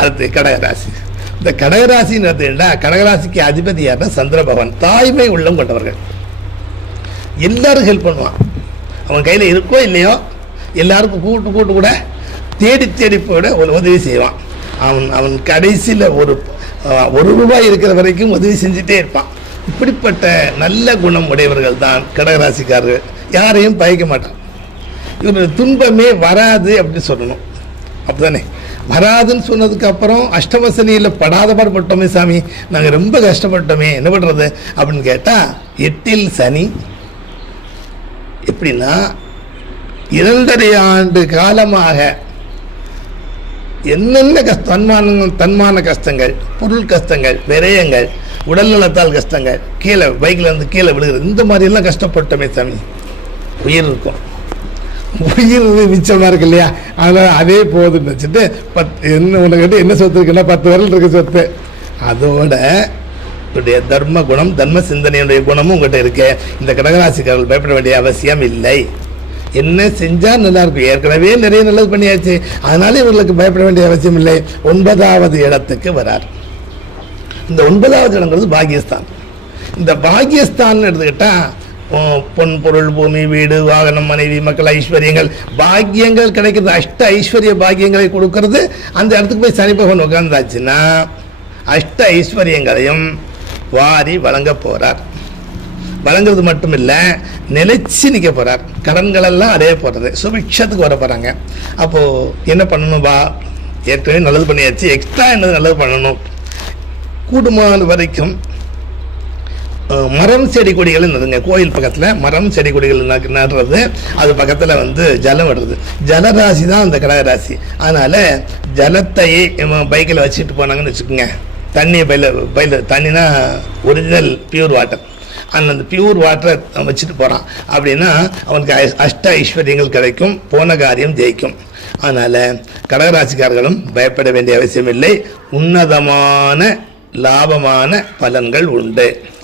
அடுத்து கடகராசி. இந்த கடகராசின்னு என்ன? கடகராசிக்கு அதிபதி யாருன்னா சந்திர பகவான். தாய்மை உள்ளம் கொண்டவர்கள். எல்லாரும் ஹெல்ப் பண்ணுவான். அவன் கையில் இருக்கோ இல்லையோ எல்லாருக்கும் கூட்டு கூட்டு கூட தேடி தேடி போட ஒரு உதவி செய்வான். அவன் அவன் கடைசியில் ஒரு ஒரு ரூபாய் இருக்கிற வரைக்கும் உதவி செஞ்சுட்டே இருப்பான். இப்படிப்பட்ட நல்ல குணம் உடையவர்கள் தான் கடகராசிக்காரர்கள். யாரையும் பயக்க மாட்டான். இவர் துன்பமே வராது அப்படின்னு சொல்லணும். அப்படிதானே? வராதுன்னு சொன்னதுக்கு அப்புறம் அஷ்டமசனியில் படாத பாடுபட்டோமே சாமி. நாங்கள் ரொம்ப கஷ்டப்பட்டோமே என்ன பண்ணுறது அப்படின்னு கேட்டால் எட்டில் சனி. எப்படின்னா இரண்டரை ஆண்டு காலமாக என்னென்ன கஷ்ட தன்மான தன்மான கஷ்டங்கள் பொருள் கஷ்டங்கள் விரயங்கள் உடல்நலத்தால் கஷ்டங்கள் கீழே பைக்கில் இருந்து கீழே விழுகிறது இந்த மாதிரியெல்லாம் கஷ்டப்பட்டோமே சாமி. உயிர் இருக்கும். உயிர் மிச்சமாக இருக்கு இல்லையா? அதனால் அதே போதுன்னு வச்சுட்டு பத் என்ன உனக்கிட்ட என்ன சொத்து இருக்குன்னா பத்து வரல் இருக்கு சொத்து. அதோட உங்களுடைய தர்ம குணம் தர்ம சிந்தனையுடைய குணமும் உங்கள்கிட்ட இருக்கு. இந்த கடகராசிக்காரர்கள் பயப்பட வேண்டிய அவசியம் இல்லை. என்ன செஞ்சால் நல்லா இருக்கும். ஏற்கனவே நிறைய நல்லது பண்ணியாச்சு. அதனால இவர்களுக்கு பயப்பட வேண்டிய அவசியம் இல்லை. ஒன்பதாவது இடத்துக்கு வரார். இந்த ஒன்பதாவது இடங்கிறது பாகியஸ்தான். இந்த பாகியஸ்தான் எடுத்துக்கிட்டால் பொன் பொருள் பூமி வீடு வாகனம் மனைவி மக்கள் ஐஸ்வர்யங்கள் பாக்கியங்கள் கிடைக்கிறது. அஷ்ட ஐஸ்வர்ய பாக்கியங்களை கொடுக்கறது. அந்த இடத்துக்கு போய் சனி பகவான் உட்கார்ந்தாச்சுன்னா அஷ்ட ஐஸ்வர்யங்களையும் வாரி வழங்க போறார். வழங்குறது மட்டும் இல்லை நிலைச்சு நிற்க போறார். கடன்கள் எல்லாம் போகிறது சுபிக்ஷத்துக்கு வர போறாங்க. அப்போ என்ன பண்ணணும் வா ஏற்கனவே நல்லது பண்ணியாச்சு. எக்ஸ்ட்ரா என்னது நல்லது பண்ணணும்? கூடுமான வரைக்கும் மரம் செடி கொடிகள் நடுங்க கோயில் பக்கத்தில் மரம் செடி கொடிகள் நடுறது. அது பக்கத்தில் வந்து ஜலம் விடுறது. ஜலராசி தான் அந்த கடகராசி. அதனால் ஜலத்தையே பைக்கில் வச்சுட்டு போனாங்கன்னு வச்சுக்கோங்க. தண்ணி பையில் பையில் தண்ணினா ஒரிஜினல் பியூர் வாட்டர். அந்த அந்த பியூர் வாட்டரை வச்சுட்டு போகிறான் அப்படின்னா அவனுக்கு அஷ்ட ஐஸ்வர்யங்கள் கிடைக்கும். போன காரியம் ஜெயிக்கும். அதனால் கடகராசிக்காரர்களும் பயப்பட வேண்டிய அவசியம் இல்லை உன்னதமான லாபமான பலன்கள் உண்டு.